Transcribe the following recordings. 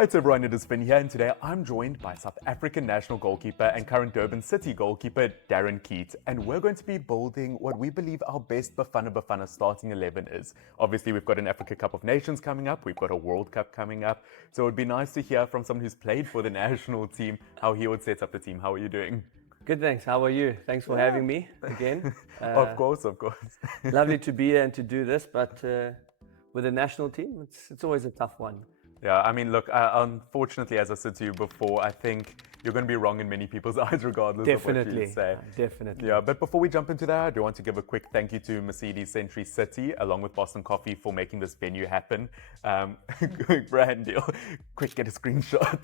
Alright everyone, it is Finn here, and today I'm joined by South African national goalkeeper and current Durban City goalkeeper Darren Keet, and we're going to be building what we believe our best Bafana Bafana starting 11 is. Obviously we've got an Africa Cup of Nations coming up, we've got a World Cup coming up, so it would be nice to hear from someone who's played for the national team how he would set up the team. How are you doing? Good, thanks. How are you? Thanks for having me again. Of course. Lovely to be here and to do this, but with the national team, it's always a tough one. Yeah, I mean, look, unfortunately, as I said to you before, I think you're going to be wrong in many people's eyes regardless of what you say. Definitely. Yeah, but before we jump into that, I do want to give a quick thank you to Mercedes Century City, along with Boston Coffee, for making this venue happen. Brand deal. Quick, get a screenshot.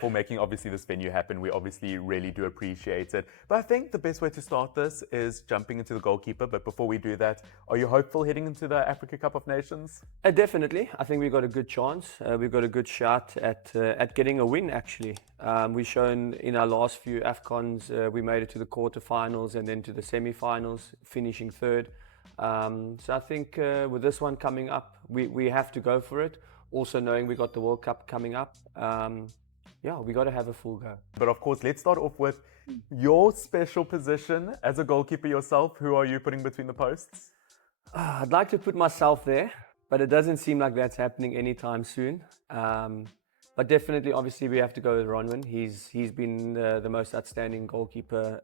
For making, obviously, this venue happen. We obviously really do appreciate it. But I think the best way to start this is jumping into the goalkeeper. But before we do that, are you hopeful heading into the Africa Cup of Nations? Definitely. I think we've got a good chance. We've got a good shot at getting a win, actually. We've shown in our last few Afcons, we made it to the quarterfinals and then to the semi-finals, finishing third. So I think with this one coming up, we have to go for it. Also knowing we got the World Cup coming up, we got to have a full go. But of course, let's start off with your special position as a goalkeeper yourself. Who are you putting between the posts? I'd like to put myself there, but it doesn't seem like that's happening anytime soon. But definitely, obviously, we have to go with Ronwin. He's been the most outstanding goalkeeper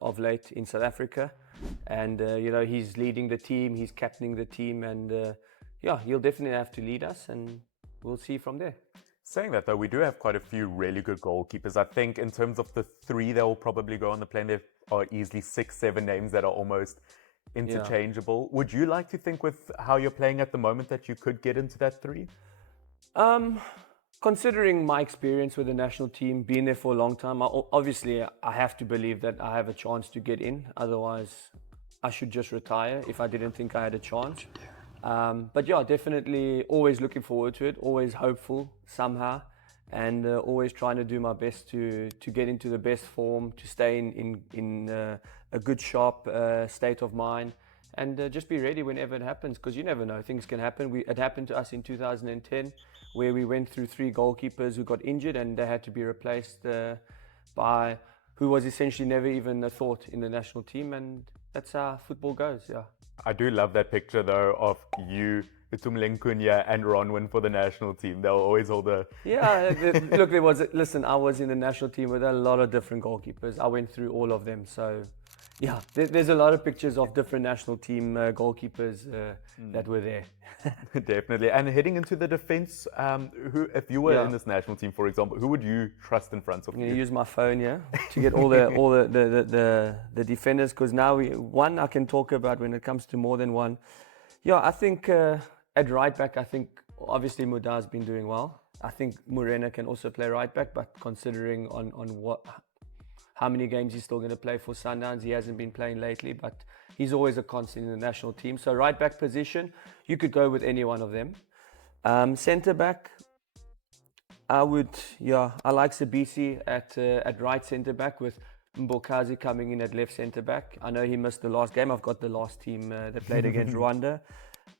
of late in South Africa. And, he's leading the team, he's captaining the team, and he'll definitely have to lead us, and we'll see from there. Saying that, though, we do have quite a few really good goalkeepers. I think in terms of the three that will probably go on the plane, there are easily 6-7 names that are almost interchangeable. Yeah. Would you like to think with how you're playing at the moment that you could get into that three? Considering my experience with the national team, being there for a long time, obviously I have to believe that I have a chance to get in. Otherwise, I should just retire if I didn't think I had a chance. But yeah, definitely always looking forward to it, always hopeful somehow, and always trying to do my best to get into the best form, to stay in a good sharp state of mind, and just be ready whenever it happens, because you never know, things can happen. It happened to us in 2010, where we went through 3 goalkeepers who got injured and they had to be replaced by who was essentially never even a thought in the national team, and that's how football goes. Yeah. I do love that picture though of you, Tumleng Kunya and Ronwin for the national team. They'll always hold a... Yeah, look, I was in the national team with a lot of different goalkeepers. I went through all of them, so yeah, there's a lot of pictures of different national team goalkeepers that were there. Definitely. And heading into the defense, who, if you were in this national team, for example, who would you trust in front of you? I'm going to use my phone here to get all the defenders, because now I can talk about when it comes to more than one. Yeah, I think at right back, I think obviously Muda's been doing well. I think Morena can also play right back, but considering on how many games he's still going to play for Sundowns, he hasn't been playing lately, but he's always a constant in the national team. So right back position, you could go with any one of them. Centre back, I like Sabisi at right centre back, with Mbokazi coming in at left centre back. I know he missed the last game. I've got the last team that played against Rwanda,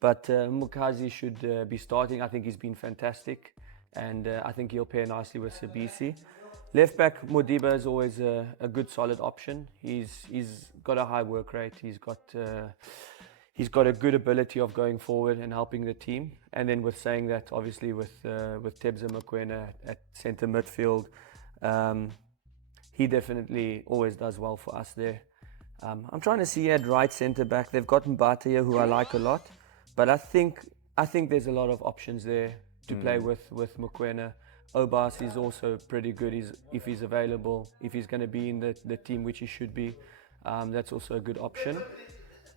but Mbokazi should be starting. I think he's been fantastic, and I think he'll pair nicely with Sabisi. Left back, Modiba is always a good solid option. He's got a high work rate. He's got a good ability of going forward and helping the team. And then with saying that, obviously with Tebza Mokoena at centre midfield, he definitely always does well for us there. I'm trying to see at right centre back. They've got Mbata here, who I like a lot, but I think there's a lot of options there to play with Mokoena. Obas is also pretty good if he's available, if he's going to be in the team, which he should be. That's also a good option.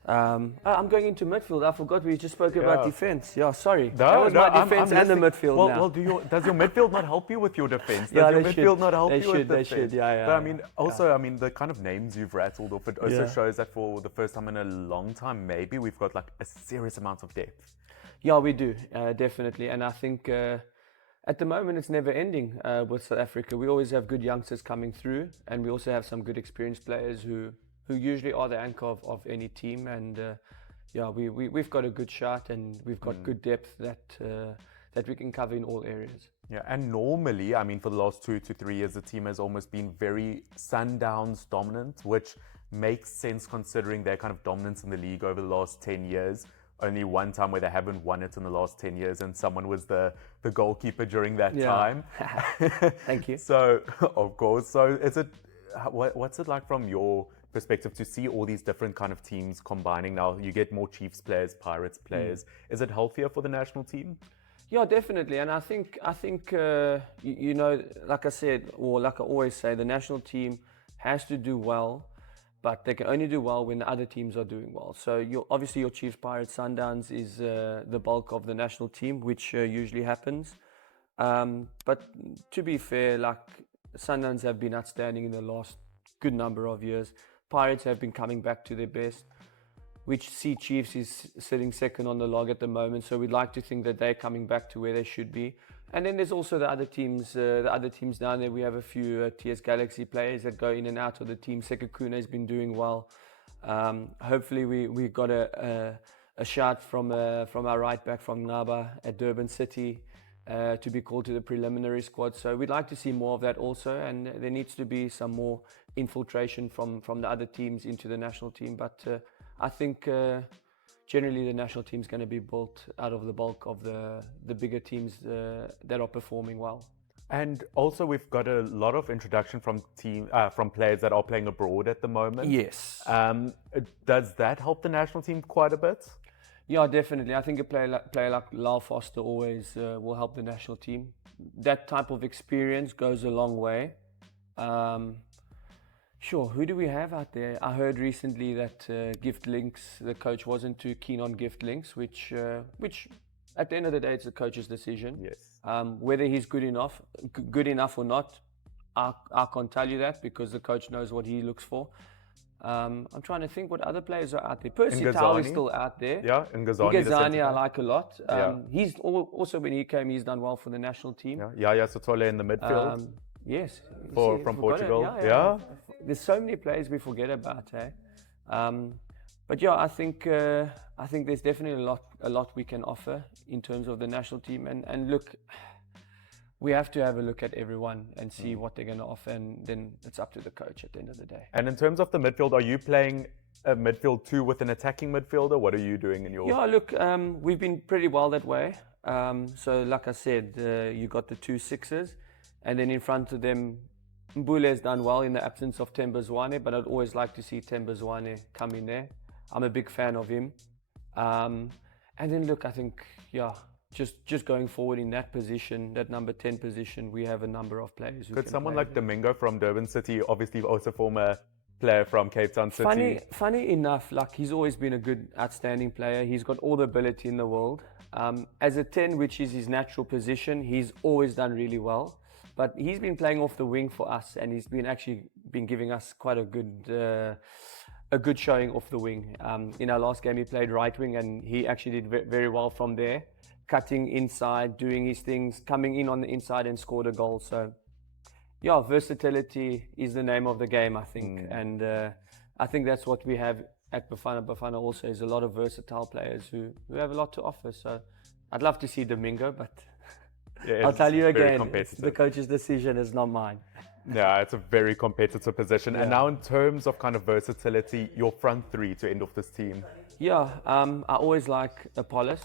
I'm going into midfield. I forgot we just spoke about defense. Yeah, sorry. That was my defense and the midfield now. Well, does your midfield not help you with your defense? Does your midfield not help you with defense? They should, yeah. But I mean, the kind of names you've rattled off, it also shows that for the first time in a long time, maybe we've got like a serious amount of depth. Yeah, we do, definitely. And I think at the moment it's never ending with South Africa. We always have good youngsters coming through, and we also have some good experienced players who usually are the anchor of any team. And we've got a good shot, and we've got good depth that we can cover in all areas. Yeah, and normally, I mean, for the last 2 to 3 years, the team has almost been very Sundowns dominant, which makes sense considering their kind of dominance in the league over the last 10 years. Only one time where they haven't won it in the last 10 years, and someone was the goalkeeper during that time. Thank you. So, of course. So, what's it like from your perspective to see all these different kind of teams combining now? You get more Chiefs players, Pirates players. Is it healthier for the national team? Yeah, definitely. And I think you know, like I said, or like I always say, the national team has to do well, but they can only do well when the other teams are doing well. So obviously your Chiefs, Pirates, Sundowns is the bulk of the national team, which usually happens. But to be fair, like Sundowns have been outstanding in the last good number of years. Pirates have been coming back to their best, which see Chiefs is sitting second on the log at the moment. So we'd like to think that they're coming back to where they should be. And then there's also the other teams down there. We have a few TS Galaxy players that go in and out of the team. Sekakune has been doing well. Hopefully we got a shout from our right back from Naba at Durban City to be called to the preliminary squad. So we'd like to see more of that also. And there needs to be some more infiltration from the other teams into the national team. But I think generally the national team is going to be built out of the bulk of the bigger teams that are performing well. And also we've got a lot of introduction from players that are playing abroad at the moment. Yes. Does that help the national team quite a bit? Yeah, definitely. I think a player like Lyle Foster always will help the national team. That type of experience goes a long way. Sure, who do we have out there? I heard recently that Gift Links, the coach wasn't too keen on Gift Links, which at the end of the day, it's the coach's decision. Yes. Whether he's good enough or not, I can't tell you that because the coach knows what he looks for. I'm trying to think what other players are out there. Percy Tau is still out there. Yeah, Ngazani I like a lot. He's also, when he came, he's done well for the national team. Yeah, Sotole in the midfield. Yes. From Portugal. Yeah. There's so many players we forget about, eh? But yeah, I think there's definitely a lot we can offer in terms of the national team. And look, we have to have a look at everyone and see what they're going to offer, and then it's up to the coach at the end of the day. And in terms of the midfield, are you playing a midfield 2 with an attacking midfielder? What are you doing in your... Yeah, look, we've been pretty well that way. So like I said, you got the 2 6s, and then in front of them, Mbule has done well in the absence of Themba Zwane, but I'd always like to see Themba Zwane come in there. I'm a big fan of him. And then look, I think, yeah, just going forward in that position, that number 10 position, we have a number of players who Could can someone play like Domingo from Durban City, obviously also former player from Cape Town City? Funny enough, like he's always been a good, outstanding player. He's got all the ability in the world. As a 10, which is his natural position, he's always done really well. But he's been playing off the wing for us, and he's been giving us quite a good showing off the wing. In our last game, he played right wing, and he actually did very well from there, cutting inside, doing his things, coming in on the inside and scored a goal. So, yeah, versatility is the name of the game, I think. And I think that's what we have at Bafana Bafana also, is a lot of versatile players who have a lot to offer. So I'd love to see Domingo, but yeah, I'll tell you again, the coach's decision is not mine. Yeah, it's a very competitive position. Yeah. And now in terms of kind of versatility, your front 3 to end off this team? Yeah, I always like Apollos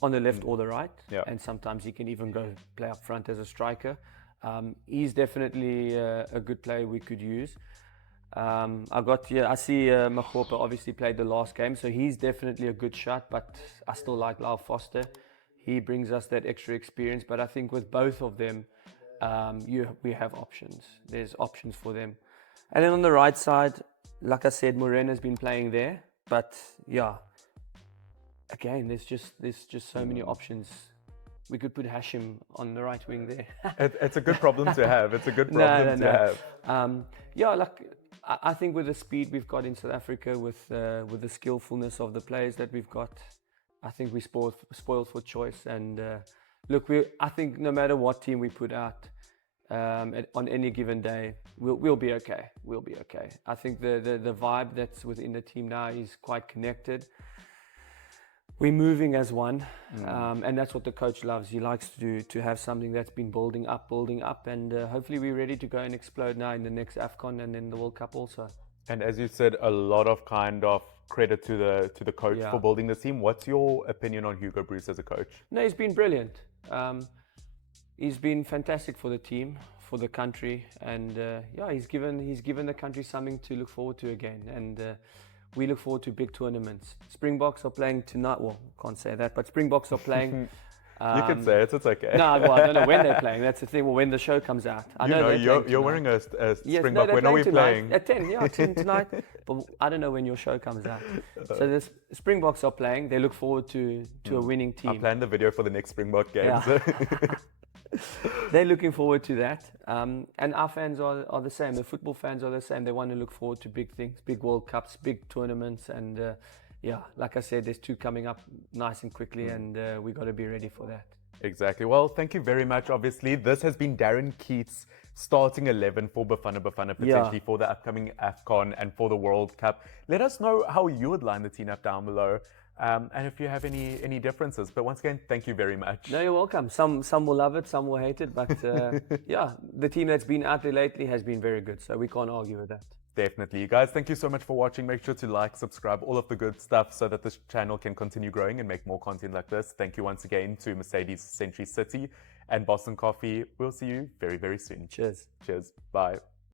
on the left or the right. Yeah. And sometimes he can even go play up front as a striker. He's definitely a good player we could use. I see Magopa obviously played the last game, so he's definitely a good shot, but I still like Lyle Foster. He brings us that extra experience, but I think with both of them, we have options. There's options for them. And then on the right side, like I said, Morena's been playing there, but yeah, again, there's just so many options. We could put Hashim on the right wing there. It's a good problem to have. It's a good problem to have. Yeah, like I think with the speed we've got in South Africa, with the skillfulness of the players that we've got, I think we spoiled for choice. And look, I think no matter what team we put out on any given day, we'll be okay. We'll be okay. I think the vibe that's within the team now is quite connected. we're moving as one, and that's what the coach loves. He likes to have something that's been building up, and hopefully we're ready to go and explode now in the next Afcon and then the World Cup also. And as you said, a lot of kind of credit to the coach Yeah. for building the team. What's your opinion on Hugo Bruce as a coach? No, he's been brilliant. He's been fantastic for the team, for the country, and he's given the country something to look forward to again. And we look forward to big tournaments. Springboks are playing tonight. Well, can't say that, but Springboks are playing. You can say it. It's okay. No, well, I don't know when they're playing. That's the thing. Well, when the show comes out, I know you're wearing a Yes, Springbok. no, When are we tonight. playing? At 10, yeah, 10 tonight. But I don't know when your show comes out. So the Springboks are playing. They look forward to a winning I team. planned the video for the next Springbok game. Yeah. So. They're looking forward to that. And our fans are the same. The football fans are the same. They want to look forward to big things, big World Cups, big tournaments. And like I said, there's 2 coming up nice and quickly, and we got to be ready for that. Exactly. Well, thank you very much. Obviously, this has been Darren Keet's starting 11 for Bafana Bafana, potentially for the upcoming Afcon and for the World Cup. Let us know how you would line the team up down below, and if you have any differences. But once again, thank you very much. No, you're welcome. Some will love it, some will hate it, but the team that's been out there lately has been very good, so we can't argue with that. Definitely. Guys, thank you so much for watching. Make sure to like, subscribe, all of the good stuff so that this channel can continue growing and make more content like this. Thank you once again to Mercedes Century City and Boston Coffee. We'll see you very, very soon. Cheers. Cheers. Bye.